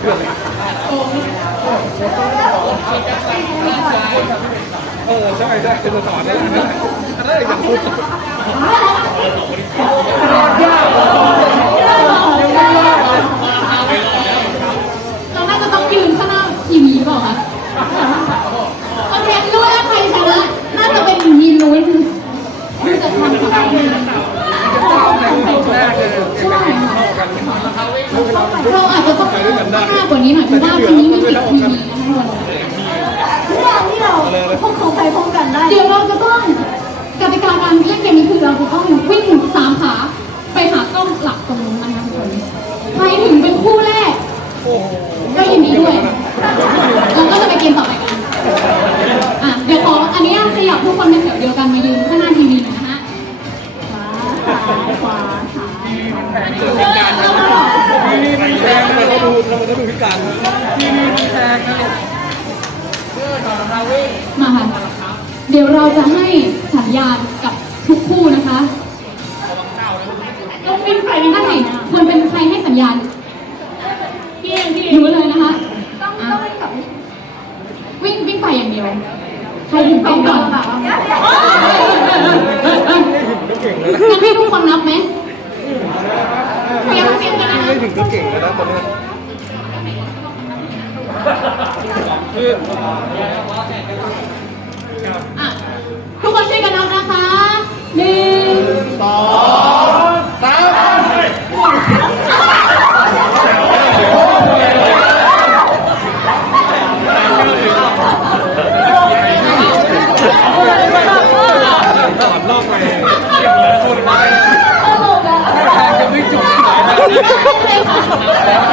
เพื่อนเออใช่ใช่คือสอนได้ได้ได้อย่างพูด เราน่าจะต้องยืนข้างหน้าทีวีเปล่าคะโอเครู้แล้วใครชนะ น่าจะเป็นมีนรู้คือคือจะทำสำเร็จ แรกเลย ใช่เราอาจจะต้องมา กกว่านี้หน่อยเพราะว่าทีนี้มันติดทีวีนะคะวันนี้ทุกอย่างที่เราพวกของใครพบกันได้ เดี๋ยวเราจะต้องกติกาการเล่นเกมนี้คือเราจะต้องวิ่งสามขาไปหากล้องหลักตรงนู้นนะคะทุกคนใครถึงเป็นคู่แรกก็ยินดีด้วย เราก็ดูพิการที่นี่มีแทงนะมาค่ะเดี๋ยวเราจะให้สัญญาณกับทุกคู่นะคะต้องวิ่งไปนั่นสิคนเป็นใครให้สัญญาณพี่เองพี่รู้เลยนะคะ ต้องต้องให้กับ วิ่งวิ่งไปอย่างเดียว ใครถึงเป็นก่อนค่ะงั้นให้ทุกคนนับไหมใครยังไม่เตรียมกันนะ ไม่ถึงก็เก่งแล้วนะตอนนี้ คืออะทุกคนช่วยกันนับนะคะหนึ่งตลอดรอบไปเก็บเลยคนไปตลกอะแทงจะไม่จบสายนะเลย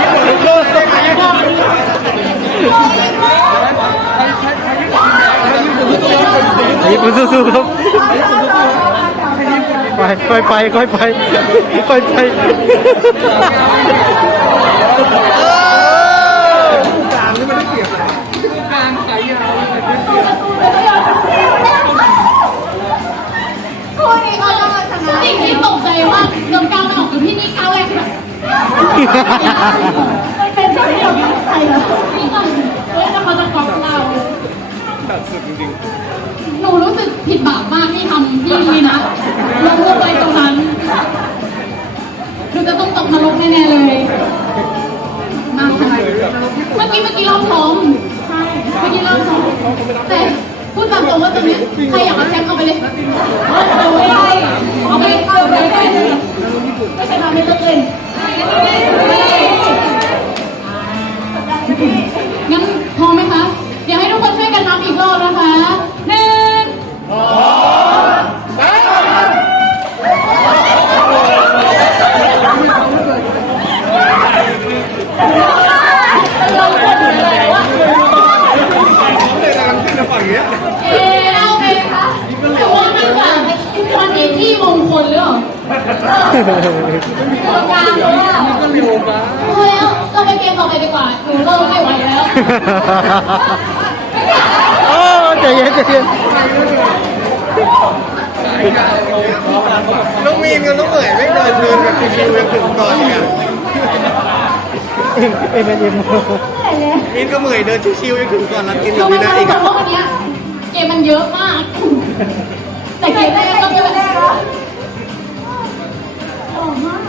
ญี่ปุ่นสู้ๆครับไปค่อยไปค่อยไปค่อยไป ดตามตรงว่าตรงเนี้ยใครอยากเอาแชมป์เอาไปเลยเอาไปเลยเอาไปเลยเอาไปเลยไม่ใช่ทำให้เลิกเล่นงั้น เอ็มเอ็มเอ็มมีนกับเหมยเดินชิวๆยังถึงก่อนรันกินกัเราบไม่วินารู้อีกเพอะราะว่าวันเนี้ยเกมมันเยอะมาก แต่เกมแรกก็คือแรกเหรอโอ้มาก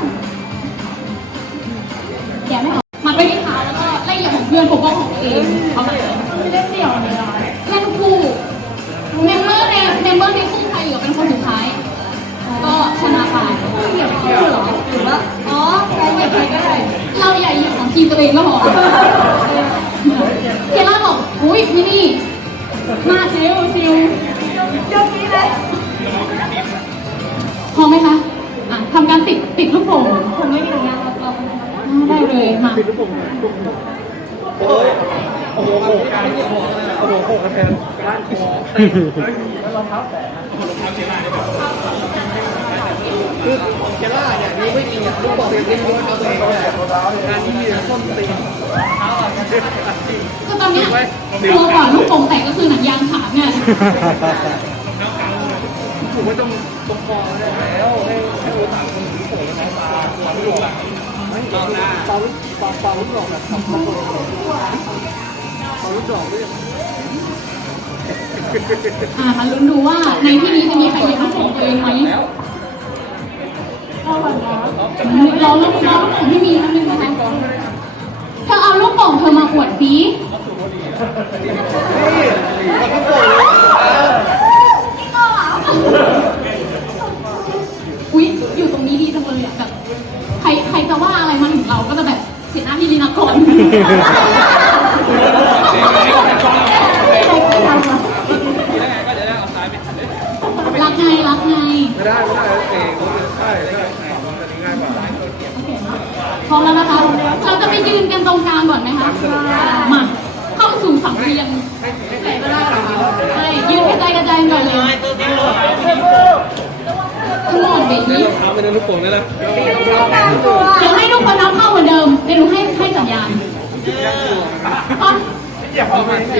แกะไม่ออกมัดไว้ที่เท้าแล้วก็ไล่เหยียบของเพื่อนผมก็ของตัวเอง ทีมตัวเองก็พอเคล่าบอกอุ้ยพี่นี่มาชิวชิวยกนี้เลยพร้อไหมคะอะทำการติดติดลูกโป่งผมไม่มีหนังยางเราเราได้เลยมาโอ้โหโขกกันโอ้โหโขกกันแทนร้านคอ คือของเคล่าเนี่ยนี่ไม่จริงลูกบอกเป็นจริงด้วยเขาตัวเองเนี่ยงานที่ส้นตีนก็ตอนเนี้ยตัวก่อนลูกโป่งแตกก็คือหนังยางขาดเนี่ยผมว่าต้องตรงคอได้แล้วให้ให้โอกาสคนถือโขกแล้วน้องตาตัวไม่รู้อะให้เห็นเป่าเป่าเป่าลูกดอกแบบเป่าลูกดอกเป่าลูกดอกด้วยอ่ามาลุ้นดูว่าในที่นี้จะมีใครหยิบลูกโป่งตัวเองไหม รอลูกรอลูกโป่งที่มีอันนึงนะคะเธอเอาลูกโป่งเธอมาอวดสิอุ๊ยอยู่ตรงนี้ดีจังเลยอะแบบใครใครจะว่าอะไรมาถึงเราก็จะแบบเสียหน้าที่ดีนะก่อน ระจายก่อนเลยทั้งหมดเด็กนี้ทำไปในลูกโป่งนั่นแหละเดี๋ยวให้ทุกคนนับเข้าเหมือนเดิม เดี๋ยวหนูให้ให้สัญญาณพร้อมเ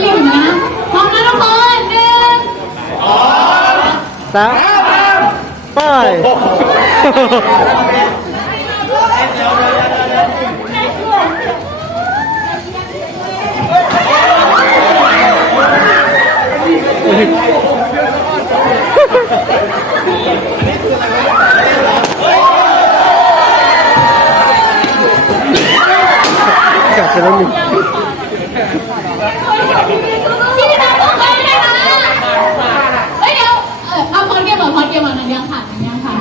รียงนี้นะพร้อมนะทุกคนหนึ่งสามไป กลับไปแล้วหนึ่งพี่นะทุกคนเนะเฮ้ยเดี๋ยวเออเอาพอดเกมก่อนพอดเกมก่อนนันยังค่ะนันยังค่ะ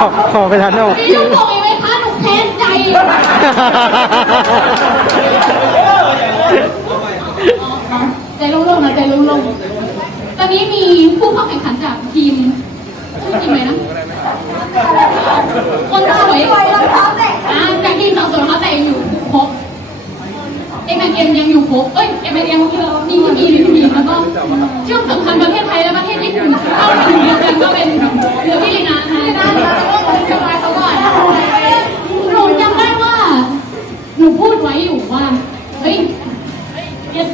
ขอขอไปทันออกมีลูกโป่งอีกไหมคะหนูแค้นใจใจโล่งๆนะใจโล่งๆตอนนี้มี ผู้เข้าแข่งขันจากทีมชื่อทีมอะไรนะคนสวยอ่าจากทีมสาวสวยเขาแต่ยังอยู่ครบเอ็มเอ็มยังอยู่ครบเอ้ยเอ็มเอ็มมีที่มีหรือที่มีแล้วก็เชื่อมสัมพันธ์ประเทศไทยและประเทศญี่ปุ่นเข้าถึงเดียวกันก็เป็นเรือพี่ลีนาค่ะเขาก่อนหนูจำได้ว่าหนูพูดไว้อยู่ว่าเฮ้ย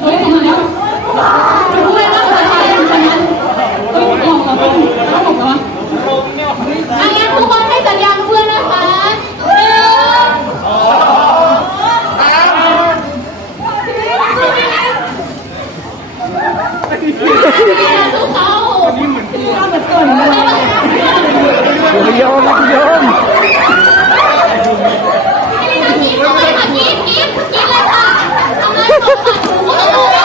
เฮ้ยทำไมแล้วหนูพูดไว้ว่าภาษาไทยคือคนนั้นเฮ้ยบอกกับเพื่อนแล้วบอกว่าอันนี้ทุกคนให้สัญญาณเพื่อนนะคะหนึ่งสู้เขา โยมโยมไม่ได้กินเลยค่ะกินกินกินเลยค่ะทำไมสงสารห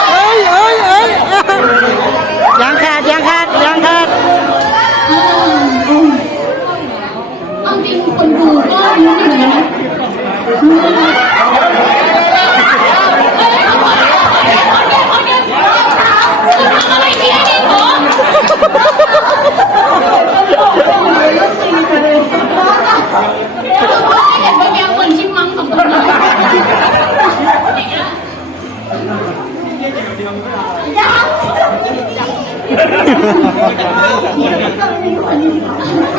Thank you.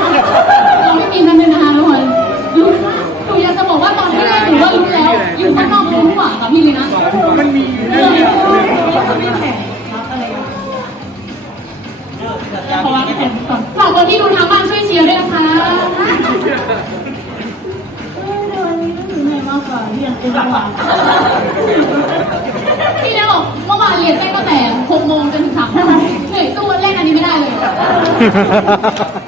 อุ้ยเขา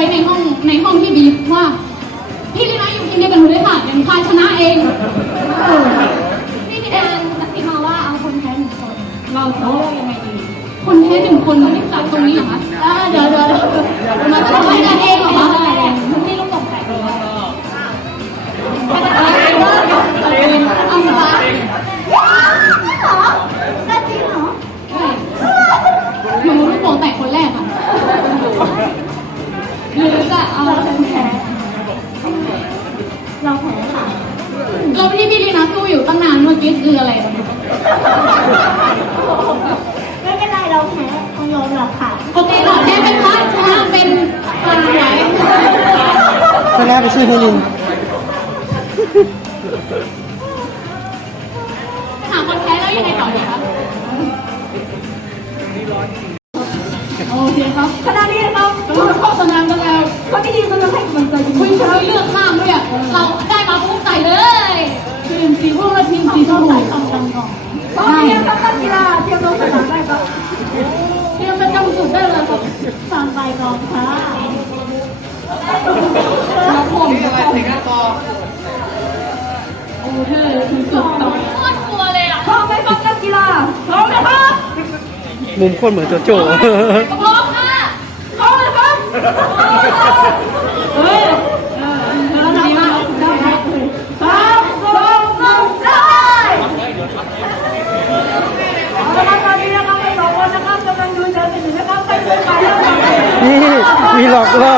ว้ในห้องในห้องที่บีบว่า พี่ลีน่าอยู่กินเดียวกับหนูเลยค่ะเดี๋ยวหนูพาชนะเองนี่พี่แอนตัดสินมาว่าเอาคนแพ้หนึ่งคน เราเขายังไงดี คนแพ้หนึ่งคนมันไม่จับตรงนี้เหรอคะเดี๋ยวเดี๋ยวเดี๋ยวมันจะทำกัน เราแพ้ค่ะ เราที่พี่ลีนาสู้อยู่ตั้งนานเมื่อกี้คืออะไรไม่เป็นไรเราแพ้ต้องยอมรับค่ะโอเคเหรอแพ้เป็นพัดชนะเป็นปลาไหลชนะไปชื่อให้ลิงหาคนแพ้แล้วยังไงต่อดีคะโอเคครับ ไปก่อนค่ะแล้วผมนี่อะไรสิงคโปร์โอ้เธอคือสุดโคตรกลัวเลยอะพร้อมไหมครับนักกีฬาพร้อมนะครับมุมคนเหมือนโจโจ้พร้อมค่ะพร้อมนะครับเฮ้ยเออแล้วนะได้ได้สามสองหนึ่งได้เอาละครับตอนนี้นะครับทั้งสองคนนะครับกำลังดูเจอกันอยู่นะครับไปเลยไปแล้วครับ นี่ มีหลอกล่อ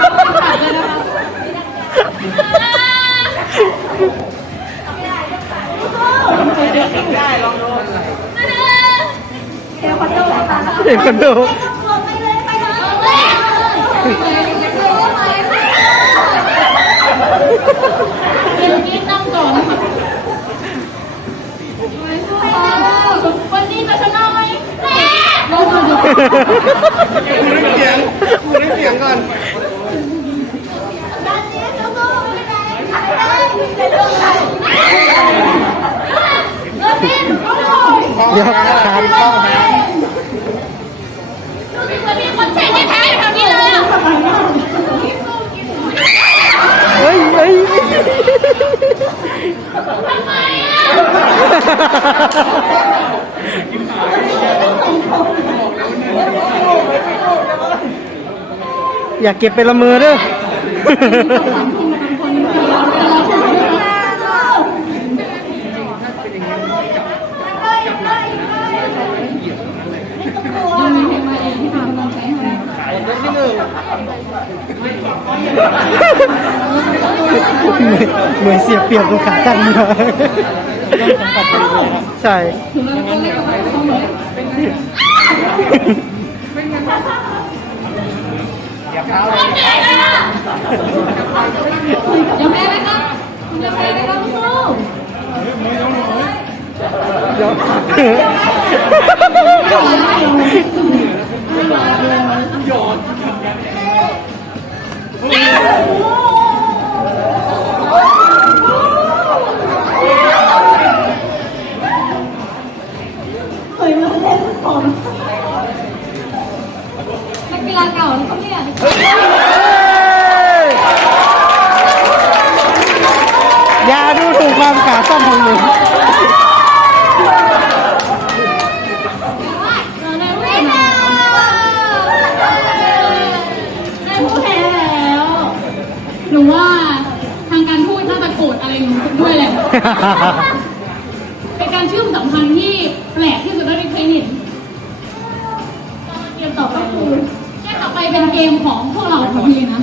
อั เด็กคนดูไปเลยไปเลยเดี๋ยวนี้นั่งก่อนนะคะวันนี้จะชนะไหมแม่เราจะดูคุณได้เสียงคุณได้เสียงก่อนเดี๋ยวขาด มีคนแข่งที่แพ้อยู่แถวนี้เลยอะ เฮ้ยเฮ้ย ทำไม อยากเก็บเป็นละมือด้วยเหมือนเสียเปรียบตัวขาตั้งเลย ช่ถึงเราก็เล่นกับเขาเหมือนอย่าแพ้ไหมครับอย่าแพ้ไหมครับสู้เลยวเหนูว่าทางการพูดน่าจะโกรอะไรหนูด้วยและ เป็นการเชื่อมสัมพันธ์ที่แปลกที่สุดเท่าที่เคยเห็นเกมต่อไปคือเกมต่อไปเป็นเกมของพวกเราทีนะ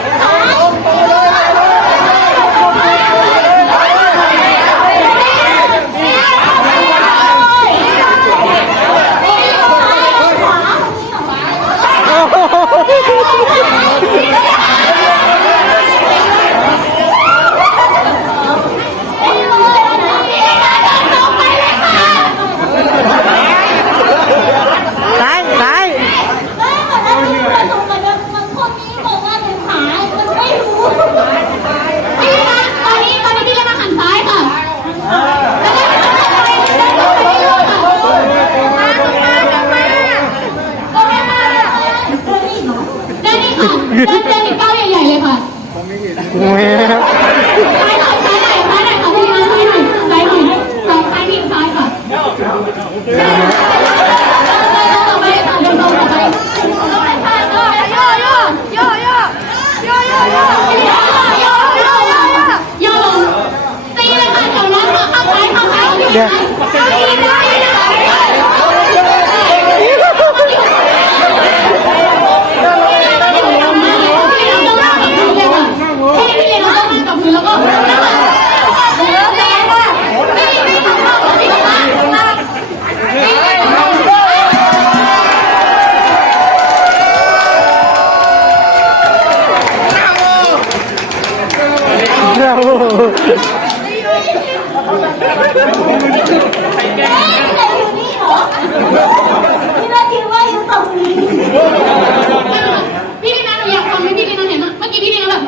พี่ลีน่าหนูอยากฟังไหมพี่ลีน่าเห็นอะเมื่อกี้พี่ลีน่แบบ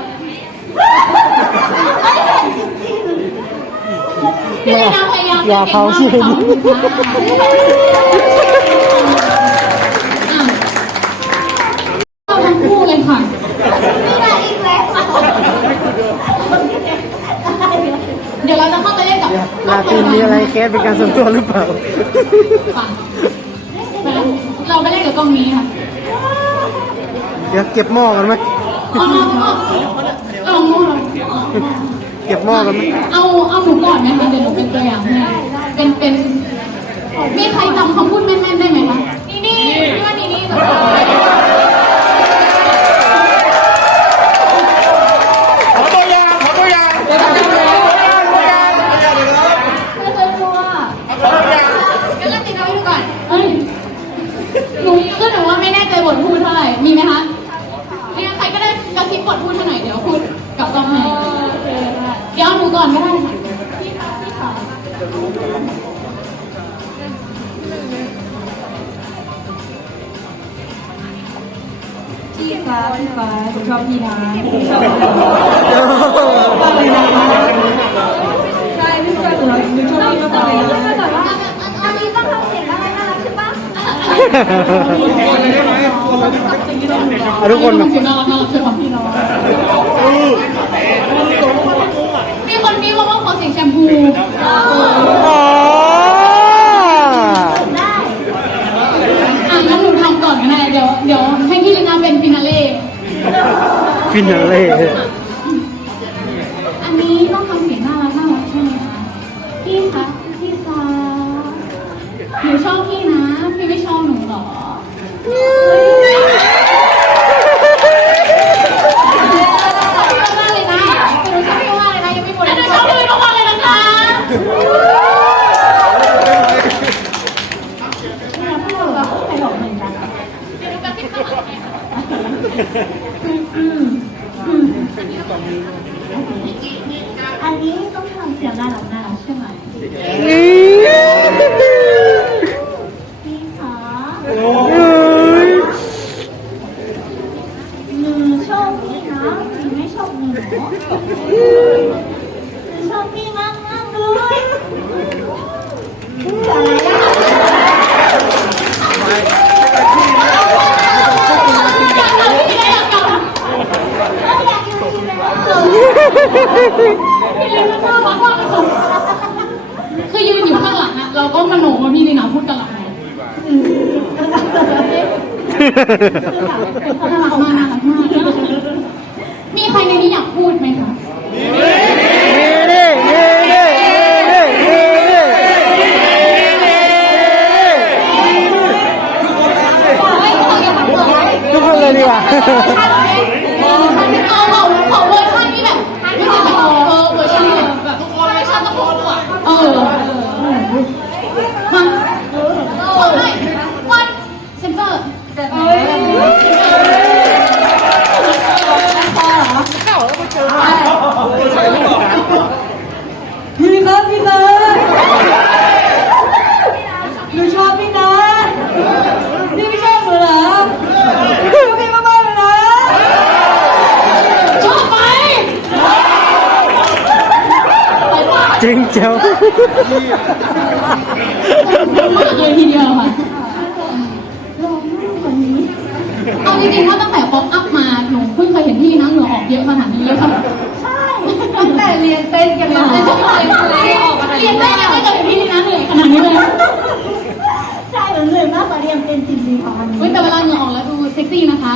พี่ลียายามจะเก่ง คุณมีอะไรแคสเป็นการส่วนตัวหรือเปล่า เราไปเล่นกับกล้องนี้ค่ะเดี๋ยวเก็บหม้อกันไหมเอาหม้อเก็บหม้อกันไหมเอาเอาหมูก่อนนะคะเดี๋ยวหนูเป็นตัวอย่างให้เป็นเป็นมีใครจำคำพูดแม่นๆได้ไหมคะนี่นี่ที่ว่านี่นี่ ฟ้าพี่ฟ้าหนูชอบพี่นะหนูชอบมากเลยนะใช่พี่ฟ้าหนูหนูชอบพี่มากเลยนะแต่ว่าอันนี้ต้องทำเสียงน่ารักน่ารักใช่ปะเอาทุกคนมาคือน่ารักน่ารักใช่ไหมพี่น้องมีคนมีบอกว่าขอเสียงแชมพู ฟินาเล่ อันนี้ต้องทำเสียงน่ารักน่ารักใช่ไหมคะพี่คะพี่ฟ้าหนูชอบพี่นะ พี่ไม่ชอบหนูเหรอมากเลยนะหนูชอบพี่มากเลยนะยังไม่หมดหนูชอบพี่มากเลยนะคะ เนี่ยพวกเราเราใครหลอกเหมือนกัน อันนี้ต้องทำเสียงน่ารักน่ารักใช่ไหมพี่คะหนูชอบพี่นะหนูไม่ชอบหนูหนูชอบพี่มากมากๆเลยอะไรอะ อยากอยู่ที่แล้ว พี่ลินาน่ารักมากเลย ค่ะคือยืนอยู่ข้างหลังอะเราก็มโนว่าพี่ลินาพูดกับเราไงน่ารักมากน่ารักมากมีใครในนี้อยากพูดไหมคะเน่เน่เน่เน่เน่เน่เน่ไม่ต้องอย่าทำเลยทุกคนเลยดีกว่าเอาเอาขอเวอร์ชันที่แบบไม่ใช่แบบเออเวอร์ชันแบบเวอร์ชันตะโกนอะเออมาขอให้วันเซนเตอร์ เอ้ยพี่ครับพี่นะหนูชอบพี่นะพี่ไม่ชอบหนูเหรอชอบพี่มากๆเลยนะ ชอบไหมไปว่า จริงเจ้า มาก เลยทีเดียวค่ะลองมากกว่านี้เอาจริงๆถ้าตั้งแต่ป๊อปอัพมาหนูเพิ่งเคยเห็นพี่นะเหงื่อออกเยอะขนาดนี้เลยค่ะใช่ตั้งแต่เรียนเต้นกันมาเรียนได้ยังไม่เคยเห็นพี่นะเหนื่อยขนาดนี้เลยใช่เหมือนเลยมากกว่าเรียนเป็นจริงๆของวันนี้เฮ้ยแต่เวลาเหงื่อออกแล้วดูเซ็กซี่นะคะ